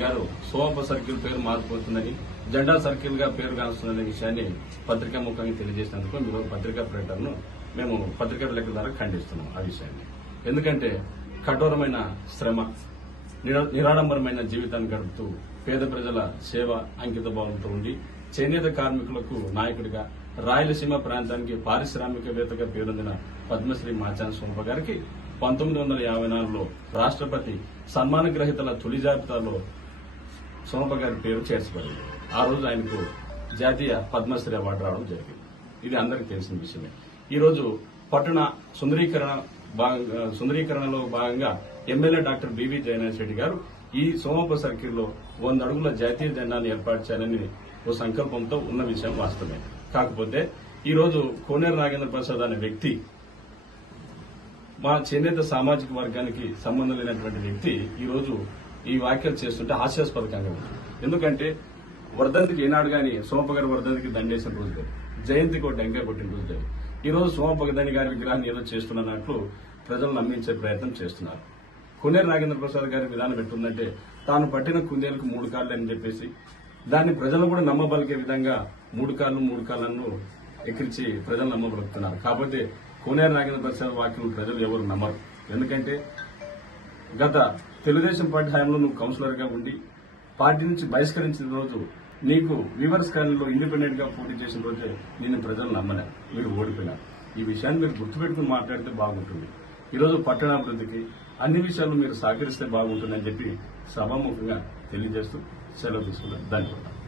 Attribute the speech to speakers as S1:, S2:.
S1: గారు సోమప సర్కిల్ పేరు మారిపోతుందని జెండా సర్కిల్గా పేరు కాస్తుందనే విషయాన్ని పత్రికా ముఖంగా తెలియజేసినందుకు మీరు పత్రికా ప్రకటనను మేము పత్రికా విలేకరుల ద్వారా ఖండిస్తున్నాం ఆ విషయాన్ని. ఎందుకంటే కఠోరమైన శ్రమ నిరా- నిరాడంబరమైన జీవితాన్ని గడుపుతూ పేద ప్రజల సేవ అంకిత భావంతో ఉండి చేనేత కార్మికులకు నాయకుడిగా రాయలసీమ ప్రాంతానికి పారిశ్రామికవేత్తగా పేరొందిన పద్మశ్రీ మాచాన్ సోమప గారికి పంతొమ్మిది వందల యాభై నాలుగులో రాష్ట్రపతి సన్మాన గ్రహీతల తొలి జాబితాలో సోమప్ప గారి పేరు చేర్చబడింది. ఆ రోజు ఆయనకు జాతీయ పద్మశ్రీ అవార్డు రావడం జరిగింది. ఇది అందరికీ తెలిసిన విషయమే. ఈరోజు పట్టణ సుందరీకరణ సుందరీకరణలో భాగంగా MLA doctor B V Jayanath Reddy గారు ఈ సోమప సర్కిల్లో వంద అడుగుల జాతీయ జెండాను ఏర్పాటు చేయాలని ఓ సంకల్పంతో ఉన్న విషయం వాస్తవమే. కాకపోతే ఈరోజు కోనేరు నాగేంద్ర ప్రసాద్ అనే వ్యక్తి మా చేనేత సామాజిక వర్గానికి సంబంధం లేనటువంటి వ్యక్తి ఈరోజు ఈ వ్యాఖ్యలు చేస్తుంటే హాస్యాస్పదకంగా ఉంది. ఎందుకంటే వర్ధంతికి ఏనాడు గాని సోమప్ప గారి వర్ధంతికి దండేసిన రోజు లేదు జయంతికి ఒక డెంకాయ కొట్టిన రోజు లేదు ఈ రోజు సోమప్ప దండి గారి విగ్రహాన్ని ఏదో చేస్తున్నట్లు ప్రజలు నమ్మించే ప్రయత్నం చేస్తున్నారు. కుందేరు నాగేంద్ర ప్రసాద్ గారి విధానం ఎట్టుందంటే తాను పట్టిన కుందేలకు మూడు కాళ్ళు అని చెప్పేసి దాన్ని ప్రజలు కూడా నమ్మబలిగే విధంగా మూడు కాళ్ళు మూడు కాళ్ళను ఎక్కించి ప్రజలు నమ్మబలుగుతున్నారు కాకపోతే కోనేరు నాగేంద్ర ప్రసాద్ వాక్యం ప్రజలు ఎవరు నమ్మరు. ఎందుకంటే గత తెలుగుదేశం పార్టీ హయాంలో నువ్వు కౌన్సిలర్గా ఉండి పార్టీ నుంచి బహిష్కరించిన రోజు నీకు వీవర్స్ కాలనీలో ఇండిపెండెంట్గా పోటీ చేసిన రోజే నిన్ను ప్రజలు నమ్మలేదు మీరు ఓడిపోయినారు. ఈ విషయాన్ని మీరు గుర్తుపెట్టుకుని మాట్లాడితే బాగుంటుంది. ఈరోజు పట్టణాభివృద్ధికి అన్ని విషయాలు మీరు సహకరిస్తే బాగుంటుందని చెప్పి సభాముఖంగా తెలియజేస్తూ సెలవు తీసుకున్నాను ధన్యవాదాలు.